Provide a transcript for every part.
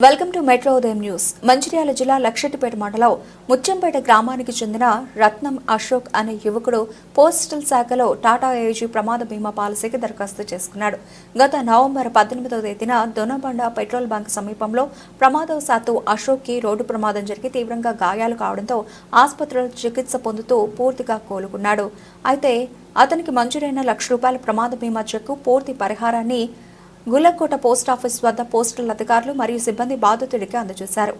Welcome to metro ఉదయం news. Mancherial జిల్లా లక్షటిపేట మండలం ముచ్చంపేట గ్రామానికి చెందిన రత్నం అశోక్ అనే యువకుడు పోస్టల్ శాఖలో టాటా ఏజీ ప్రమాద బీమా పాలసీకి దరఖాస్తు చేసుకున్నాడు. గత నవంబర్ 18వ తేదీన దొనబండ పెట్రోల్ బంక్ సమీపంలో ప్రమాదవశాత్తు అశోక్కి రోడ్డు ప్రమాదం జరిగి తీవ్రంగా గాయాలు కావడంతో ఆసుపత్రిలో చికిత్స పొందుతూ పూర్తిగా కోలుకున్నాడు. అయితే అతనికి మంజూరైన ₹1,00,000 ప్రమాద బీమా చెక్కు పూర్తి పరిహారాన్ని గులకోట పోస్టాఫీస్ వద్ద పోస్టల్ అధికారులు మరియు సిబ్బంది బాధితుడికి అందజేశారు.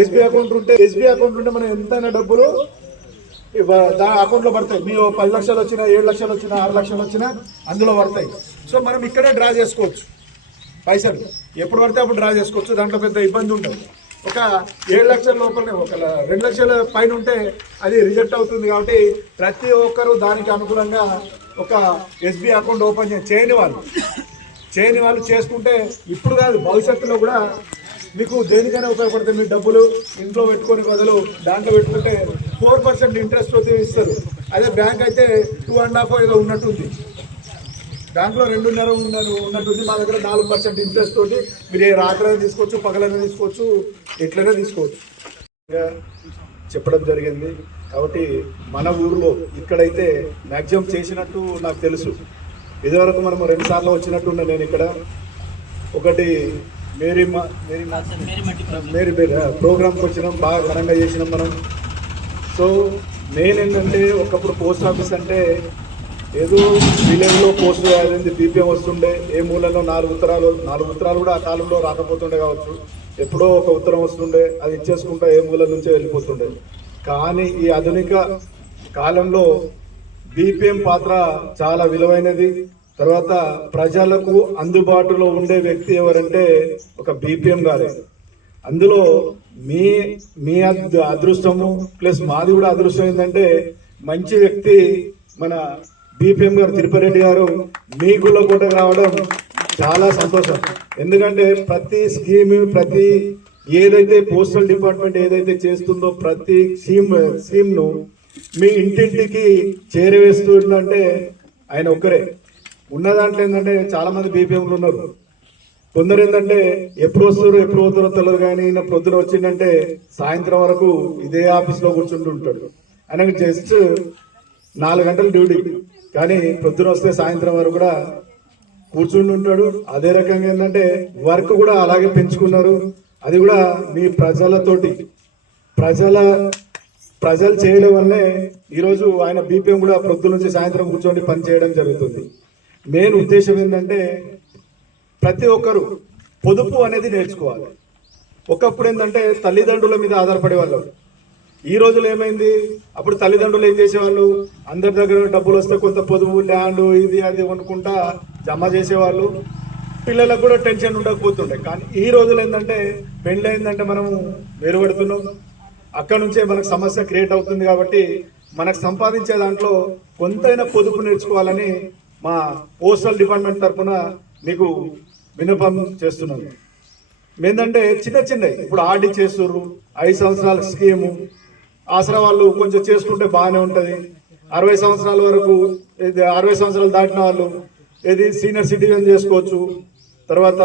ఎస్బీ అకౌంట్ ఉంటే మనం ఎంతైనా డబ్బులు అకౌంట్ లో పడతాయి. మీ 10 లక్షలు వచ్చినా, 7 లక్షలు వచ్చినా, 6 లక్షలు వచ్చినా అందులో పడతాయి. సో మనం ఇక్కడే డ్రా చేసుకోవచ్చు పైసలు, ఎప్పుడు పడితే అప్పుడు డ్రా చేసుకోవచ్చు. దాంట్లో పెద్ద ఇబ్బంది ఉంటుంది. ఒక 7 లక్షల లోపలనే, ఒక 2 లక్షల పైన ఉంటే అది రిజెక్ట్ అవుతుంది. కాబట్టి ప్రతి ఒక్కరూ దానికి అనుకూలంగా ఒక ఎస్బీ అకౌంట్ ఓపెన్ చేయని వాళ్ళు చేసుకుంటే ఇప్పుడు కాదు, భవిష్యత్తులో కూడా మీకు దేనికైనా ఉపయోగపడుతుంది. మీ డబ్బులు ఇంట్లో పెట్టుకొని బదులు దాంట్లో పెట్టుకుంటే 4% ఇంట్రెస్ట్ అయితే ఇస్తారు. అదే బ్యాంక్ అయితే 2.5 ఏదో ఉన్నట్టుంది, బ్యాంకులో 2.5 ఉన్నట్టుంది. మా దగ్గర 4% ఇంట్రెస్ట్ తోటి మీరు రాత్రైనా తీసుకోవచ్చు, పగలైనా తీసుకోవచ్చు, ఎట్లయినా తీసుకోవచ్చు చెప్పడం జరిగింది. కాబట్టి మన ఊరిలో ఇక్కడైతే మ్యాక్సిమం చేసినట్టు నాకు తెలుసు. ఇదివరకు మనం 2 సార్లు వచ్చినట్టున్నా నేను ఇక్కడ. ఒకటి మేరీ ప్రోగ్రామ్కి వచ్చినాం, బాగా ఘనంగా చేసినాం మనం. సో మెయిన్ ఏంటంటే, ఒకప్పుడు పోస్ట్ ఆఫీస్ అంటే ఏదో విలేజ్లో పోస్ట్ అయింది, బీపీఎం వస్తుండే, ఏ మూలలో 4 ఉత్తరాలు కూడా ఆ కాలంలో రాకపోతుండే కావచ్చు. ఎప్పుడో ఒక ఉత్తరం వస్తుండే, అది ఇచ్చేసుకుంటా ఏ మూల నుంచే వెళ్ళిపోతుండే. కానీ ఈ ఆధునిక కాలంలో బీపీఎం పాత్ర చాలా విలువైనది. తర్వాత ప్రజలకు అందుబాటులో ఉండే వ్యక్తి ఎవరంటే ఒక బీపీఎం గారే. అందులో మీ అదృష్టము ప్లస్ మాది కూడా అదృష్టం ఏంటంటే, మంచి వ్యక్తి మన బీపీఎం గారు తిరుపతి గారు మీ గుళ్ళకోటకు రావడం చాలా సంతోషం. ఎందుకంటే ప్రతి ప్రతి ఏదైతే పోస్టల్ డిపార్ట్మెంట్ ఏదైతే చేస్తుందో ప్రతి స్కీమ్ను మీ ఇంటింటికి చేరవేస్తుందంటే ఆయన ఒక్కరే. ఉన్న దాంట్లో ఏంటంటే చాలా మంది బీపీఎంలు ఉన్నారు. కొందరు ఏంటంటే ఎప్పుడు వస్తారో ఎప్పుడు పోతారో తెలియదు, కానీ ఈయన పొద్దున వచ్చిందంటే సాయంత్రం వరకు ఇదే ఆఫీస్లో కూర్చుంటూ ఉంటాడు. ఆయనకు జస్ట్ 4 గంటల డ్యూటీ, కానీ పొద్దున వస్తే సాయంత్రం వరకు కూడా కూర్చుంటూ ఉంటాడు. అదే రకంగా ఏంటంటే వర్క్ కూడా అలాగే పెంచుకున్నారు. అది కూడా మీ ప్రజలతోటి ప్రజలు చేయడం వల్లే ఈరోజు ఆయన బీపీఎం కూడా పొద్దు నుంచి సాయంత్రం కూర్చొని పని చేయడం జరుగుతుంది. మెయిన్ ఉద్దేశం ఏంటంటే, ప్రతి ఒక్కరు పొదుపు అనేది నేర్చుకోవాలి. ఒకప్పుడు ఏంటంటే తల్లిదండ్రుల మీద ఆధారపడే వాళ్ళు. ఈ రోజులు ఏమైంది, అప్పుడు తల్లిదండ్రులు ఏం చేసేవాళ్ళు, అందరి దగ్గర డబ్బులు వస్తే కొంత పొదుపు, ల్యాండ్, ఇది అది అనుకుంటా జమ చేసేవాళ్ళు. పిల్లలకు కూడా టెన్షన్ ఉండకపోతుండే. కానీ ఈ రోజులు ఏంటంటే పెళ్ళి అయిందంటే మనము వేరుపడుతున్నాం, అక్కడ నుంచే మనకు సమస్య క్రియేట్ అవుతుంది. కాబట్టి మనకు సంపాదించే దాంట్లో కొంతైనా పొదుపు నేర్చుకోవాలని మా పోస్టల్ డిపార్ట్మెంట్ తరఫున మీకు విన్నపం చేస్తున్నాను. ఏంటంటే చిన్న ఇప్పుడు ఆర్డీ చేస్తుర్రు, 5 సంవత్సరాల స్కీము ఆసరా వాళ్ళు కొంచెం చేసుకుంటే బాగానే ఉంటుంది. 60 సంవత్సరాల వరకు 60 సంవత్సరాలు దాటిన వాళ్ళు ఏది సీనియర్ సిటిజన్ చేసుకోవచ్చు. తర్వాత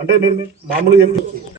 అంటే నేను మామూలుగా